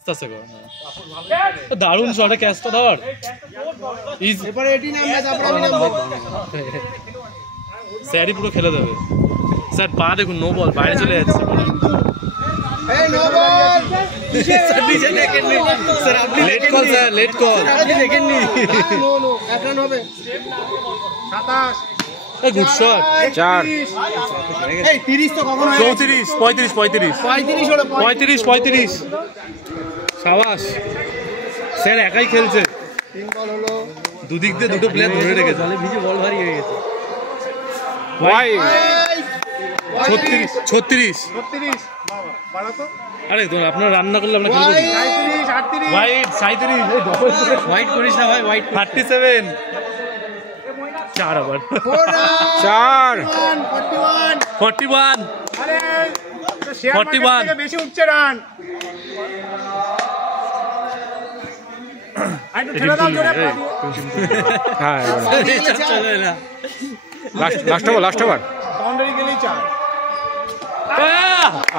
আস্তে আস্তে কর। দারুণ শটে ক্যাচটা ধর। এবারে এটি নামবে তারপর আমি নামবো। স্যারই পুরো খেলে দেবে। স্যার পা দেখুন, নো বল, বাইরে চলে যাচ্ছে। এই নো বল। স্যার নিচে দেখেননি স্যার, আপনি late call sir, late call, আপনি দেখেননি। নো নো এক রান হবে। 27 এই গুড শট। 4 এই 30 তো কখন হয়? 34 35 35 35 হলো 35 35। সাবাস, স্যার একাই খেলছে। 3 বল হলো। দুদিক দিয়ে দুটো প্লেয়ার ধরে রেখেছে। ভিজে বল ভারী হয়ে গেছে। ওয়াই 36 36। 36 বাবা বাড়া তো। আরে তো আপনারা রান্না করলে আমরা খেলবো কি? 37 38 হোয়াইট 37, এই ডবল হোয়াইট করিস না ভাই, হোয়াইট 37। 4 আবার 4 41 41 আরে তো শেয়ার মার্কেট 41 থেকে বেশি উঠছে রান। আইটো ঠেলা দাও জোরে। হ্যাঁ চলে না। লাস্ট ওভার বাউন্ডারি গেলেই চার।